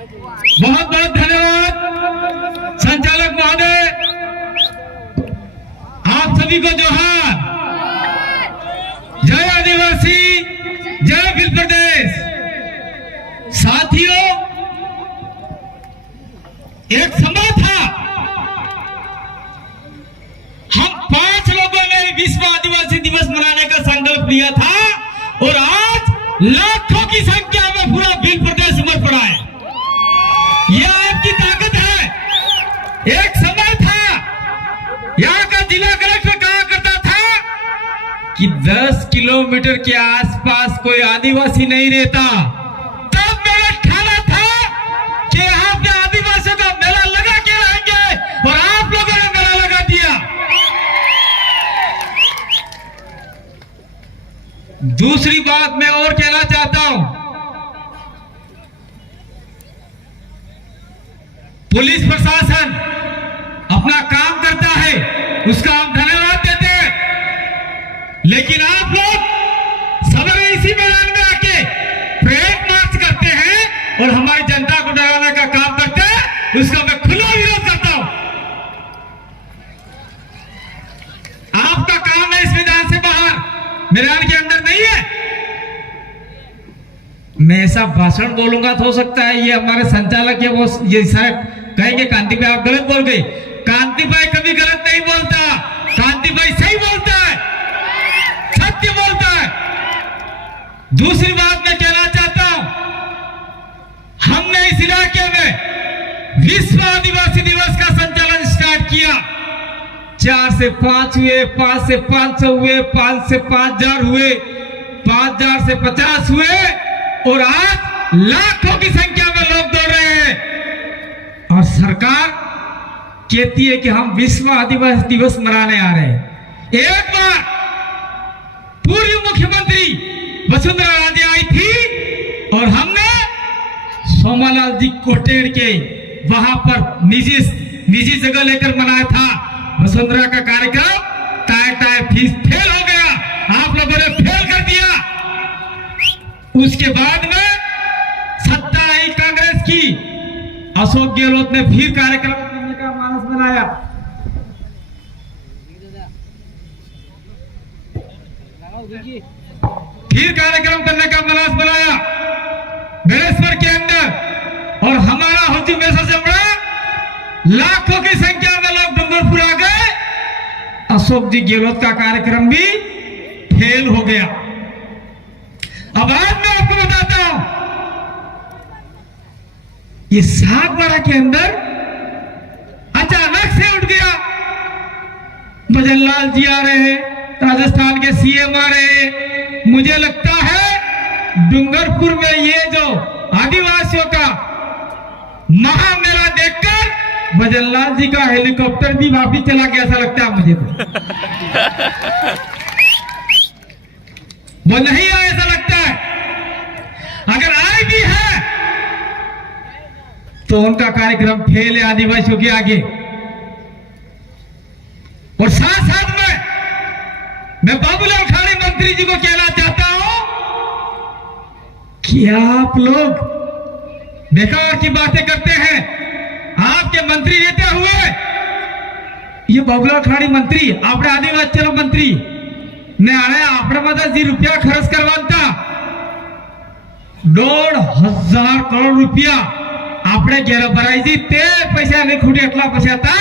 बहुत बहुत धन्यवाद संचालक महोदय, आप सभी को जोहार। जय आदिवासी, जय भील प्रदेश। साथियों, एक समय था हम 5 लोगों ने विश्व आदिवासी दिवस मनाने का संकल्प लिया था और आज लाखों की संख्या में पूरा भील प्रदेश उमड़ पड़ा है। यह आपकी ताकत है। एक समय था यहाँ का जिला कलेक्टर कहा करता था कि 10 किलोमीटर के आसपास कोई आदिवासी नहीं रहता। तब मेरा ठाना था कि यहाँ पे आदिवासियों का मेला लगा के रहेंगे और आप लोगों ने मेला लगा दिया। दूसरी बात मैं और कहना चाहता हूं, पुलिस प्रशासन अपना काम करता है, उसका हम धन्यवाद देते हैं, लेकिन आप लोग सदर इसी मैदान में आके परेड मार्च करते हैं और हमारी जनता को डराने का काम करते हैं, उसका मैं खुला विरोध करता हूं। आपका काम है इस मैदान से बाहर, मैदान के अंदर नहीं है। मैं ऐसा भाषण बोलूंगा तो हो सकता है ये हमारे संचालक है वो ये शायद कहेंगे कांति भाई आप गलत बोल गए। कांति भाई कभी गलत नहीं बोलता, कांति भाई सही बोलता है, सत्य बोलता है। दूसरी बात मैं कहना चाहता हूं, हमने इस इलाके में विश्व आदिवासी दिवस का संचालन स्टार्ट किया। 4 से 5 हुए, 5 से 500 हुए, 5 से 5000 हुए, 5000 से 50 हुए और आज लाखों की संख्या में लोग दौड़ रहे हैं। और सरकार कहती है कि हम विश्व आदिवासी दिवस मनाने आ रहे हैं। एक बार पूर्व मुख्यमंत्री वसुंधरा राजे आई थी और हमने सोमालाल जी कोटेड़ के वहां पर निजी जगह लेकर मनाया था। वसुंधरा का कार्यक्रम टाय फेल हो गया, आप लोगों ने फेल कर दिया। उसके बाद में सत्ता आई कांग्रेस की, अशोक गहलोत ने फिर कार्यक्रम करने का मानस बनाया। फिर कार्यक्रम करने का मानस बनाया बेलेश्वर के अंदर और हमारा हुजूम में सबसे बड़ा लाखों की संख्या में लोग डूंगरपुर आ गए। अशोक जी गहलोत का कार्यक्रम भी फेल हो गया। अब आज मैं आपको बताता हूं, ये सागवाड़ा के अंदर अचानक से उठ गया। भजनलाल जी आ रहे हैं, राजस्थान के सीएम आ रहे हैं। मुझे लगता है डूंगरपुर में ये जो आदिवासियों का महामेला देखकर भजनलाल जी का हेलीकॉप्टर भी वापिस चला गया, ऐसा लगता है मुझे तो। वो नहीं आया ऐसा लगता है। अगर आए भी है तो उनका कार्यक्रम फेल है आदिवासियों के आगे। और साथ साथ में मैं बाबूलाल खाड़ी मंत्री जी को कहना चाहता हूं कि आप लोग बेकार की बातें करते हैं। आपके मंत्री रहते हुए ये बाबूलाल खाड़ी मंत्री आपने आदिवासी मंत्री ने आने आपने मतलब जी रुपया खर्च करवाता 1,500 करोड़ रुपया आपने घेरा भराई थी। ते पैसा नहीं खुटे एटला पैसा था,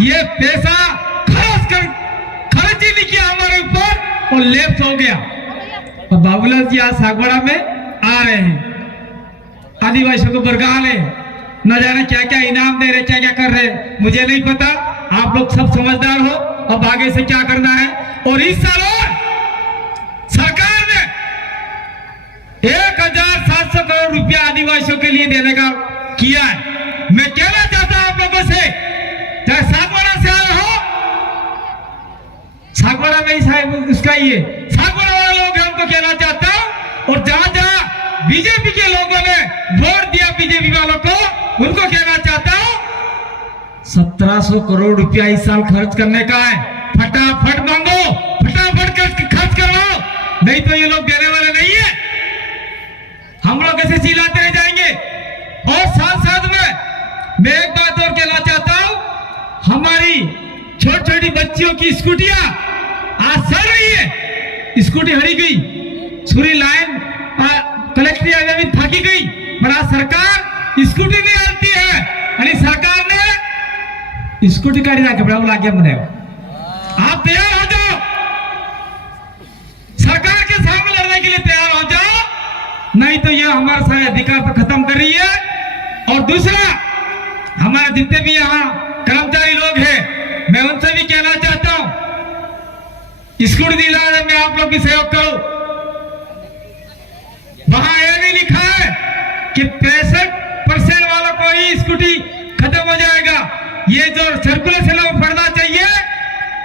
ये पैसा खर्च ही नहीं किया हमारे ऊपर और लेफ्ट हो गया। और बाबूलाल जी आज सागवाड़ा में आ रहे हैं, आदिवासियों को बरगा ले, न जाने क्या क्या इनाम दे रहे, क्या क्या कर रहे, मुझे नहीं पता। आप लोग सब समझदार हो, अब आगे से क्या करना है। और इस साल सरकार ने 1,700 करोड़ रुपया आदिवासियों के लिए देने का किया है। मैं कहना चाहता हूं आप लोगों से, चाहे सागवाड़ा से आए हो, सागवाड़ा में ही साहब उसका ही है, सागवाड़ा वाले लोग हमको कहना चाहता हूं। और जहां जहां बीजेपी के लोगों ने वोट दिया बीजेपी वालों को, उनको कहना चाहता हूं 1700 करोड़ रुपया इस साल खर्च करने का है। फटाफट मांगो, फटाफट खर्च करवाओ, नहीं तो ये लोग देने वाले नहीं है। हम लोग ऐसे चिल्लाते रह जाएंगे। और साथ मैं एक बात और कहना चाहता हूं, हमारी छोटी छोटी बच्चियों की स्कूटियां आज सड़ रही है। स्कूटी हरी गई, छुरी लाइन कलेक्ट्री में थकी गई, बड़ा सरकार स्कूटी नहीं आती है। अरे सरकार ने स्कूटी गाड़ी लाके बड़ा लागे मने, आप तैयार हो जाओ, सरकार के सामने लड़ने के लिए तैयार हो जाओ, नहीं तो यह हमारा सारे अधिकार तो खत्म कर रही है। और दूसरा, हमारे जितने भी यहाँ कर्मचारी लोग हैं, मैं उनसे भी कहना चाहता हूं, स्कूटी दिलाने में आप लोग भी सहयोग करो। वहां यह नहीं लिखा है कि 65% वालों को ही स्कूटी खत्म हो जाएगा। ये जो सर्कुलेशन है वो पढ़ना चाहिए,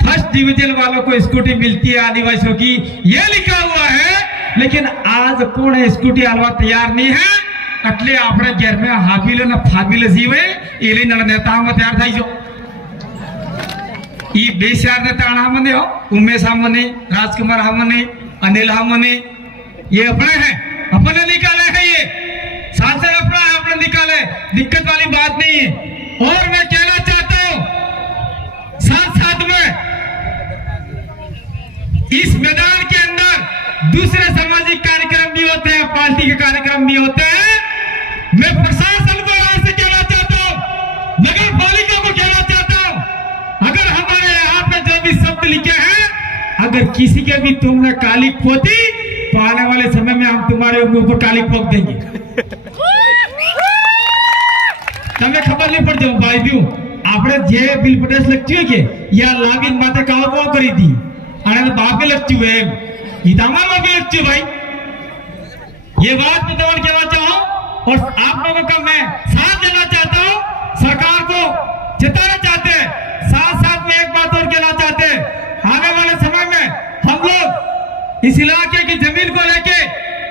फर्स्ट डिवीजन वालों को स्कूटी मिलती है आदिवासियों की, ये लिखा हुआ है। लेकिन आज कौन है स्कूटी हलवा तैयार नहीं है, એટલે આપણે ઘેર में હાબીલ ને ફાબીલ જીવે એ લઈને નેતામાં તૈયાર થઈ જો। ಈ ಬೇಸಾರ नेता हमने हो, उमेश हमने, राजकुमार हमने, अनिल हमने, ये अपने हैं, अपने निकाले हैं, ये सांसद अपना है, अपने निकाले, दिक्कत वाली बात नहीं है। और मैं कहना चाहता हूं साथ साथ में इस मैदान के अंदर दूसरे सामाजिक कार्यक्रम भी होते हैं, पार्टी के कार्यक्रम भी होते हैं। मैं प्रशासन को यहाँ से कहना चाहता हूँ, नगर पालिका को कहना चाहता हूँ, अगर हमारे यहाँ पे जो भी शब्द लिखे हैं, अगर किसी के भी तुमने काली पोती तो आने वाले समय में हम तुम्हारे ऊपर काली पोत देंगे। तमें खबर नहीं पड़ जाऊं भाई दू આપણે જે બિલ પટેલ લખ્યું કે યા લાવીન માથે કાવો કોણ કરી દી અને બાપે લખ્યું है ये तमाम बापे लख्યું भाई। ये बात मैं तुम्हें कहना चाहूं और आप लोगों का मैं साथ देना चाहता हूं, सरकार को जिताना चाहते हैं। साथ साथ में एक बात और कहना चाहते हैं, आने वाले समय में हम लोग इस इलाके की जमीन को लेके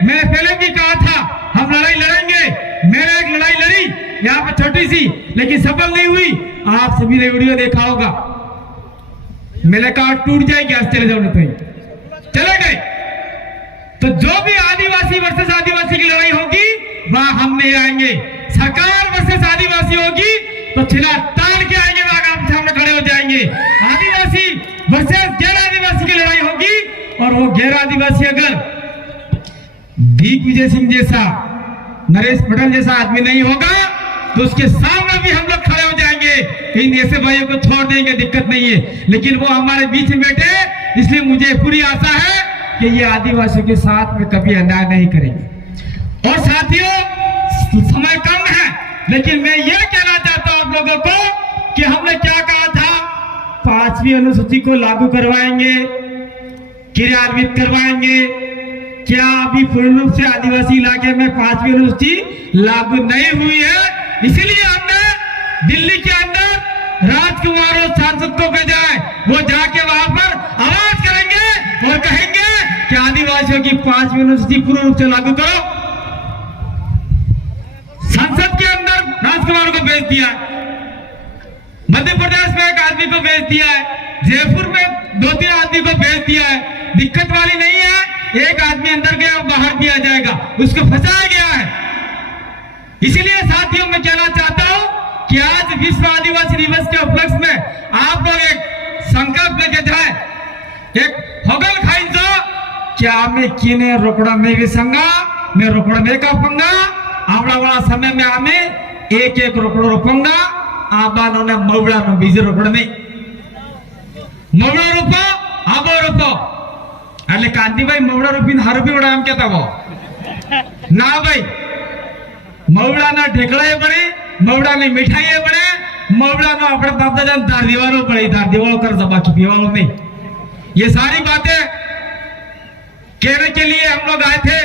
मैं पहले भी कहा था हम लड़ाई लड़ेंगे। मैंने एक लड़ाई लड़ी यहाँ पे छोटी सी, लेकिन सफल नहीं हुई। आप सभी ने वीडियो देखा होगा, मेरे कार्ड टूट जाएगी, आज चले जाओ नहीं तो चले गए। तो जो भी आदिवासी वर्सेस आदिवासी की लड़ाई होगी वहां हम नहीं आएंगे। सरकार वर्सेस आदिवासी होगी तो छिला तान के आएंगे, वहां आप सामने खड़े हो जाएंगे। आदिवासी वर्सेस गैर आदिवासी की लड़ाई होगी और वो गैर आदिवासी अगर दिग्विजय सिंह जैसा, नरेश पटेल जैसा आदमी नहीं होगा तो उसके सामने भी हम लोग खड़े हो जाएंगे। इन ऐसे भाइयों को छोड़ देंगे, दिक्कत नहीं है, लेकिन वो हमारे बीच में बैठे, इसलिए मुझे पूरी आशा है कि ये आदिवासियों के साथ में कभी अन्याय नहीं करेंगे। और साथियों, समय कम है, लेकिन मैं ये कहना चाहता हूं आप लोगों को कि हमने क्या कहा था, 5वीं अनुसूची को लागू करवाएंगे, क्रियान्वित करवाएंगे। क्या अभी पूर्ण रूप से आदिवासी इलाके में 5वीं अनुसूची लागू नहीं हुई है, इसलिए हमने दिल्ली के अंदर राजकुमार और सांसद को भेजा है। वो जाके वहां पर आवाज करेंगे और कहेंगे कि आदिवासियों की 5वीं अनुसूची पूर्ण रूप से लागू करो। संसद के अंदर राजकुमार को भेज दिया है, मध्य प्रदेश में एक आदमी को भेज दिया है, जयपुर में 2-3 आदमी को भेज दिया है। दिक्कत वाली नहीं है, एक आदमी अंदर गया बाहर दिया जाएगा, उसको फंसाया गया है। इसीलिए साथियों मैं कहना चाहता हूं कि आज विश्व आदिवासी दिवस के उपलक्ष्य में आप लोग एक संकल्प लेके जाए, एक होगल खाई जो क्या मैं किने रोकड़ा नहीं विसंगा, मैं रोकड़ा नहीं कापूंगा। आवड़ा वाला समय में हमें एक रोकड़ो रोपूंगा, आबानो ने मवड़ा नो बीजे रोकड़ा नहीं, मवड़ा रोपो आबो रोपो। એટલે કાંતિભાઈ મવડા રૂપીને હારું પીવડા એમ કહેતા હો ના ભાઈ, મવડાના ઢેકળાએ પડે, મવડાની મીઠાઈએ પડે, મવડાનો આપણે બાપ દાદાને ધાર દીવાનો પડે, ધાર દીવાળો કરજો, બાકી પીવાળો नहीं। ये सारी बातें कहने के लिए हम लोग आए थे।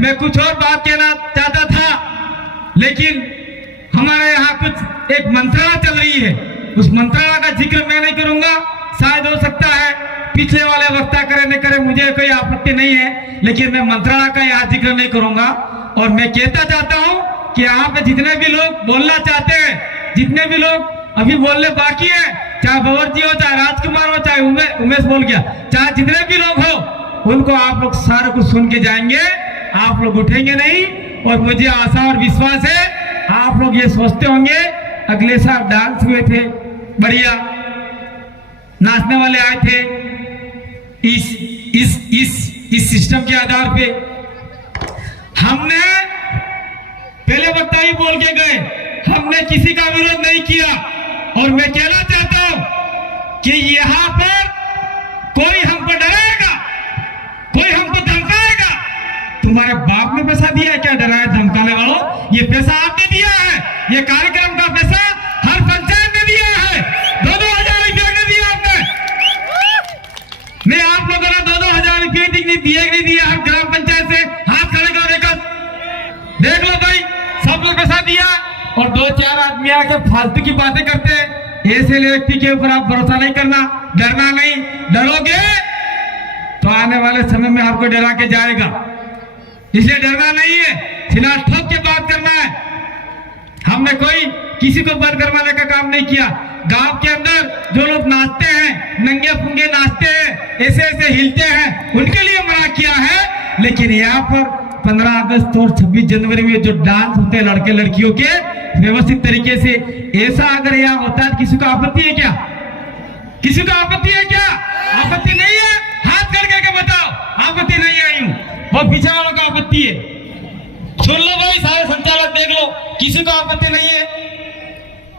मैं कुछ और बात कहना चाहता था, लेकिन हमारे यहाँ कुछ एक मंत्रणा चल रही है, उस मंत्रणा का जिक्र मैं नहीं करूंगा। शायद हो सकता है पिछले वाले वक्ता करे न करे, मुझे कोई आपत्ति नहीं है, लेकिन मैं मंत्रणा का यहाँ जिक्र नहीं करूंगा। और मैं कहता चाहता हूँ कि यहाँ पे जितने भी लोग बोलना चाहते हैं, जितने भी लोग अभी बोलने बाकी है, चाहे भंवर जी हो, चाहे राजकुमार हो, चाहे उमेश बोल गया, चाहे जितने भी लोग हो, उनको आप लोग सारे कुछ सुन के जाएंगे, आप लोग उठेंगे नहीं। और मुझे आशा और विश्वास है आप लोग ये सोचते होंगे अगले साल डांस हुए थे, बढ़िया नाचने वाले आए थे। इस सिस्टम के आधार पे हमने पहले वक्ता ही बोल के गए, हमने किसी का विरोध नहीं किया। और मैं कहना चाहता हूं कि यहां पर कोई हमको डराएगा, कोई हमको धमकाएगा। तुम्हारे बाप ने पैसा दिया है क्या डराए धमकाने वालों? ये पैसा आपने दिया है, ये कार्यक्रम का पैसा हर पंचायत ने दिया है, 2-2 हजार रुपया ने दिया आपने। मैं आप लोगों ने 2-2 हजार रुपये नहीं दिए, नहीं दिया। हर ग्राम पंचायत से हाथ खड़े कर देख लो भाई, सब लोग पैसा दिया। और 2-4 आदमी आके फालतू की बातें करते हैं। ऐसे व्यक्ति के ऊपर आप भरोसा नहीं करना, डरना नहीं। डरोगे तो आने वाले समय में आपको डरा के जाएगा, इसलिए डरना नहीं है, सीना ठोक के बात करना है। हमने कोई किसी को बंद करवाने का काम नहीं किया। गांव के अंदर जो लोग नाचते हैं, नंगे पुंगे नाचते हैं, ऐसे ऐसे हिलते हैं, उनके लिए मना किया है। लेकिन यहाँ पर 15 अगस्त और 26 जनवरी में जो डांस होते हैं लड़के लड़कियों के व्यवस्थित तरीके से, ऐसा अगर यहाँ होता है, किसी को आपत्ति है क्या? किसी को आपत्ति है क्या? आपत्ति नहीं है? हाथ करके बताओ, आपत्ति नहीं आई हूं। बहुत पीछे वालों का आपत्ति है, सुन लो भाई, सारे संचालक देख लो, किसी को आपत्ति नहीं है।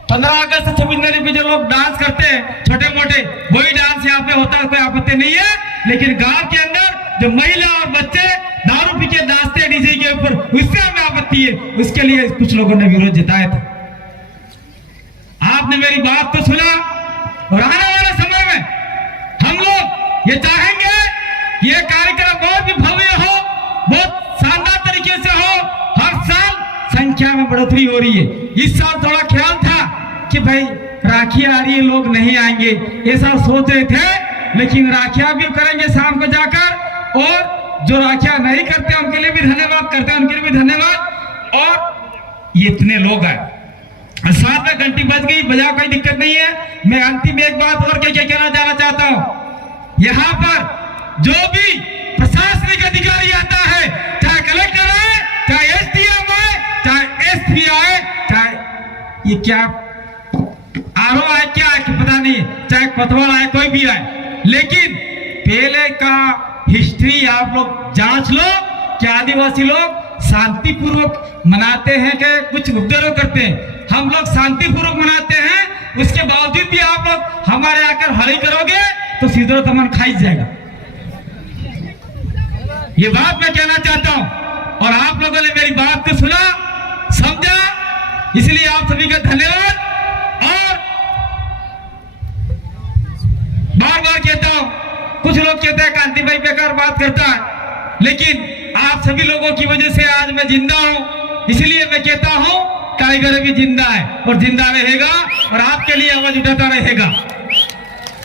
15 अगस्त 26 जनवरी पे जो लोग डांस करते हैं छोटे मोटे, वही डांस यहाँ पे होता है, कोई आपत्ति नहीं है। लेकिन गांव के अंदर जो महिला और बच्चे दारू पी के नाचते हैं डीजे के ऊपर, उससे हमें आपत्ति है। उसके लिए कुछ लोगों ने विरोध जताया था। आपने मेरी बात तो सुना, और आने वाले समय में हम लोग ये चाहेंगे ये कार्यक्रम बहुत भी भव्य हो, बहुत शानदार तरीके से हो। हर साल संख्या में बढ़ोतरी हो रही है। इस साल थोड़ा ख्याल था कि भाई राखी आ रही है, लोग नहीं आएंगे, ऐसा सोच रहे थे। लेकिन राखियां भी करेंगे शाम को जाकर, और जो राखियां नहीं करते उनके लिए भी धन्यवाद, करते हैं उनके लिए भी धन्यवाद। और ये इतने लोग हैं, साथ में घंटी बज गई, बजा, कोई दिक्कत नहीं है। मैं अंतिम एक बात और क्या कहना जाना चाहता हूं। यहाँ पर जो भी प्रशासनिक अधिकारी आता है, चाहे कलेक्टर आए, चाहे एसडीएम आए, चाहे एसपी आए, चाहे ये क्या आरओ आए, क्या है कि पता नहीं, चाहे कोतवाल आए, कोई भी आए, लेकिन पहले का हिस्ट्री आप लोग जांच लो कि आदिवासी लोग शांतिपूर्वक मनाते हैं कि कुछ उपद्रव करते हैं। हम लोग शांतिपूर्वक मनाते हैं, उसके बावजूद भी आप लोग हमारे आकर हड़ी करोगे तो सीधो तमन खाई जाएगा। ये बात मैं कहना चाहता हूं, और आप लोगों ने मेरी बात को सुना, समझा, इसलिए आप सभी का धन्यवाद। और बार बार कहता हूं, कुछ लोग कहते हैं कांति भाई बेकार बात करता है, लेकिन आप सभी लोगों की वजह से आज मैं जिंदा हूं। इसलिए मैं कहता हूं टाइगर भी जिंदा है और जिंदा रहेगा, और आपके लिए आवाज उठाता रहेगा।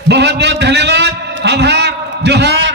बहुत बहुत धन्यवाद, आभार, जोहार।